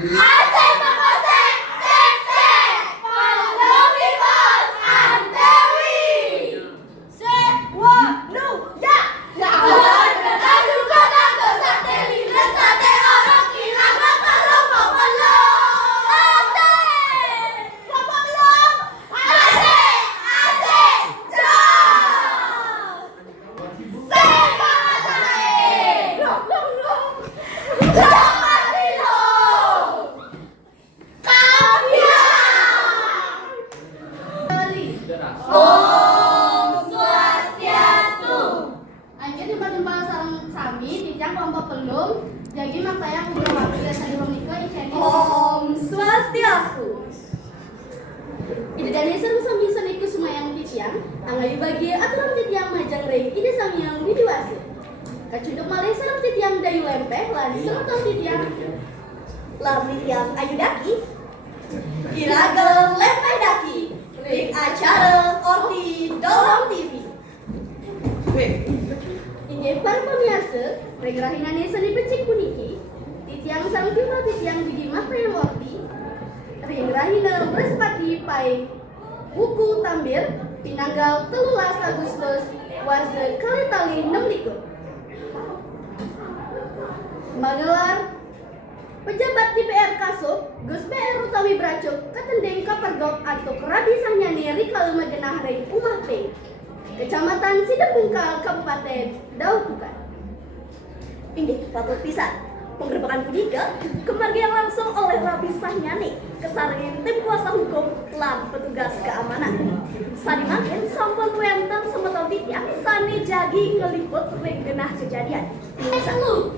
Asik makasih, sek sek, belum bebas antewi. Sek, waduh, ya. Jangan kata juga tak kesate lihat sate orang kilang kalau mau belum. Asik, mau belum? Asik, asik, jos. Sek makasih. Loh. Jangan dilong. Om Swastiastu. Anjir jumpa sarang sami, tijang kelompok pelung, jadi mak sayang udah waktu desa di Romika iceni. Om Swastiastu. Ide dan seru sami seniku sumayang titiang, anggayu bagi aturan titiang majang reng, ide sami yang bidiwasi. Kacunduk malih serem titiang dayu lempeh, lan serem tong titiang. Lam yang ayu daki. Iragel lempeh daki. Ring acara Orti Dolong TV. Inggih para pemirsa, reng rahinane seni becik puniki, titiang sang tiwa titiang bidi mata yang orti, ring rahina berespati pai buku tambir, pinanggal 13 Agustus, warsa kalitali 6 likur. Magelar pejabat DPR Kasub, Gus BR utawi Bracuk, ketendeng kapergok atau kerabi sang nyani rikal magenah reng Umah P, Kecamatan Sidebungkal, Kabupaten Dautukan. Inggih patut pisan. Penggerbekan punika kemargian langsung oleh Rabi Sahyani kesaring tim kuasa hukum lan petugas keamanan. Sani makin sampun wenten semeton titiang sani jagi ngeliput ring genah kejadian. Lu,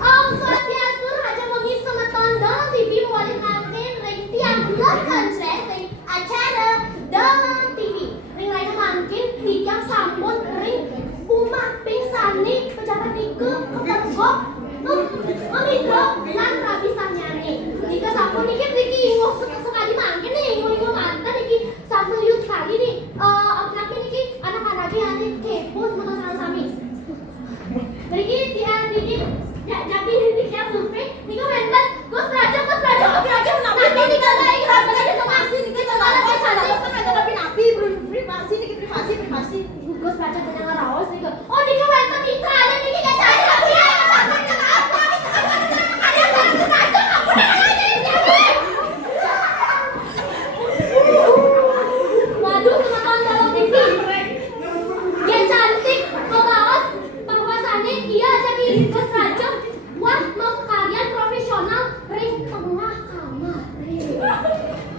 Om Swastiastu aja mengi semeton Dolong TV mewalihkan ring tiang bulan konsen ring acara Dolong TV. Ring lainnya mangkin tiang sampun ring Umah Pingsani pejabat iku kepergok memikro lan Rabi Sahyani. Nika sampun niki triki sekali mangkin nih nguling mantan niki sampun yut kali nih laki niki anak-anak ini kepo semeton sareng sami. Niki tiang niki jadi tiang survei nika wenten Gus Praja nanti nika lagi harganya informasi niki tengah sana tapi napi privasi niki privasi Gus Praja tengah ngaraos nika oh nika wenten mitra ada niki gak cari aku ya waduh teman-teman dalam TV dia cantik ngebahas bahwasannya dia jadi Gus Praja wah mau kalian profesional ring tengah kamar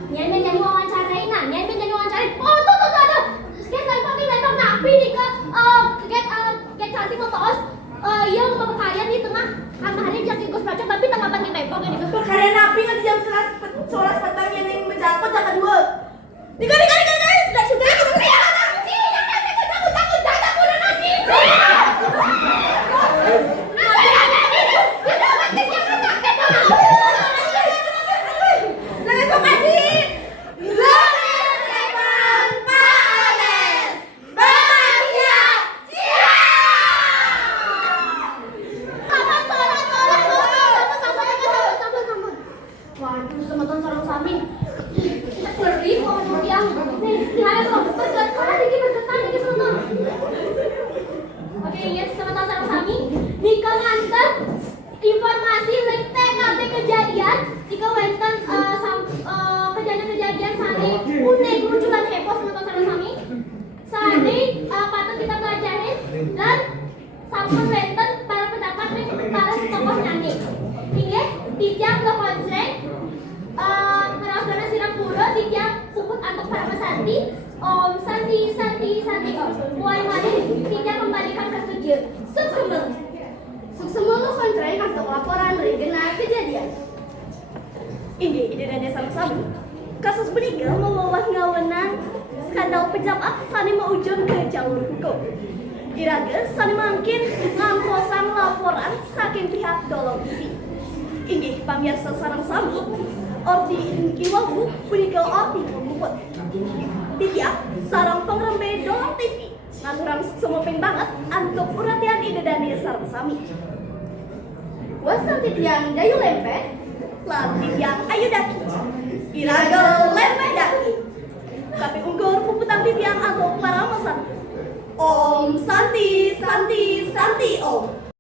nyanyi wawancarain oh tuh get lempang napi nih ke get cantik mau tos iya mau kalian di tengah kamarnya jadi Gus Praja tapi tengah panggil tembok ini Gus Kalian napi nggak jam solas petang yang menjangkut jangan dua. Nika sudah. Waduh, semeton sarang sami. Ngeri kok yang nih, lihat loh, bergetar niki semeton. Oke, yes, semeton sarang sami. Nika nganter informasi link TKP kejadian, nika wenten kejadian sani unik munculan heboh semeton sarang sami. Sani patut kita pelajarin dan sampun wenten para pendapat para tokoh nyanyi. Inggih, tijang lo konsreng ngerawasana sirang pura tijang puput antuk para pesanti Om Santi Wai tijang kembalikan ke studio Suksemul lo konsreng antuk laporan dari genah kejadian. Ini ide dan sama-sama. Kasus menikah meloleh ngawenan skandal pejabat sani maujun ke jalur hukum. Iraga sani mangkin ngangkosang laporan saking pihak Dolong TV. Inggih pamirsa sareng sami Orti Iwawu punika Orti membuput. Titiak sarang pengrembe Dolong TV ngaturang sumuping banget antuk perhatian ide dan sareng sami. Was titiang dayu lempeh Lantin yang ayu daki Iraga lembeh daki Tapi unggur puputang titiang agok para masan Om Santi Santi Santi Om